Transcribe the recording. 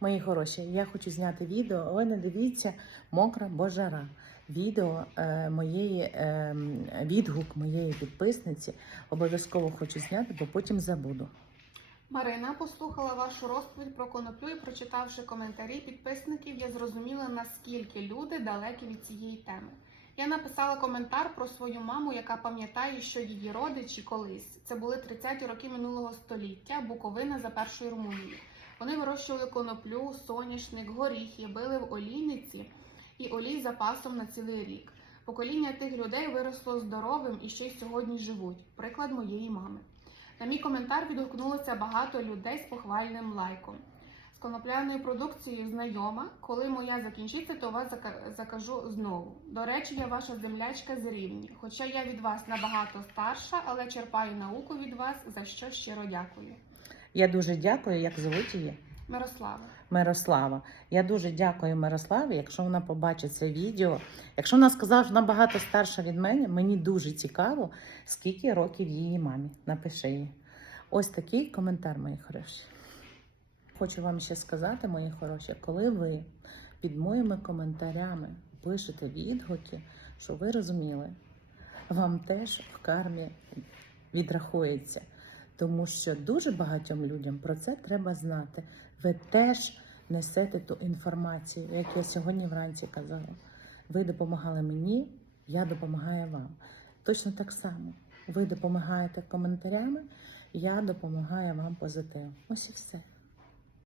Мої хороші, я хочу зняти відео. Ви не дивіться мокра божара. Відео е, моєї е, відгук моєї підписниці. Обов'язково хочу зняти, бо потім забуду. Марина послухала вашу розповідь про коноплю і прочитавши коментарі підписників, я зрозуміла, наскільки люди далекі від цієї теми. Я написала коментар про свою маму, яка пам'ятає, що її родичі колись це були 30-ті роки минулого століття, Буковина за першої Румунії. Вони вирощували коноплю, соняшник, горіхи, били в олійниці і олій запасом на цілий рік. Покоління тих людей виросло здоровим і ще й сьогодні живуть. Приклад моєї мами. На мій коментар відгукнулося багато людей з похвальним лайком. З конопляною продукцією знайома. Коли моя закінчиться, то вас закажу знову. До речі, я ваша землячка з рівні. Хоча я від вас набагато старша, але черпаю науку від вас, за що щиро дякую. Я дуже дякую, як звуть її. Мирослава. Мирослава. Я дуже дякую Мирославі, якщо вона побачить це відео. Якщо вона сказала, що вона багато старша від мене, мені дуже цікаво, скільки років її мамі. Напиши їй. Ось такий коментар, мої хороші. Хочу вам ще сказати, мої хороші, коли ви під моїми коментарями пишете відгуки, що ви розуміли, вам теж в кармі відрахується. Тому що дуже багатьом людям про це треба знати. Ви теж несете ту інформацію, як я сьогодні вранці казала. Ви допомагали мені, я допомагаю вам. Точно так само. Ви допомагаєте коментарями, я допомагаю вам позитивом. Ось і все.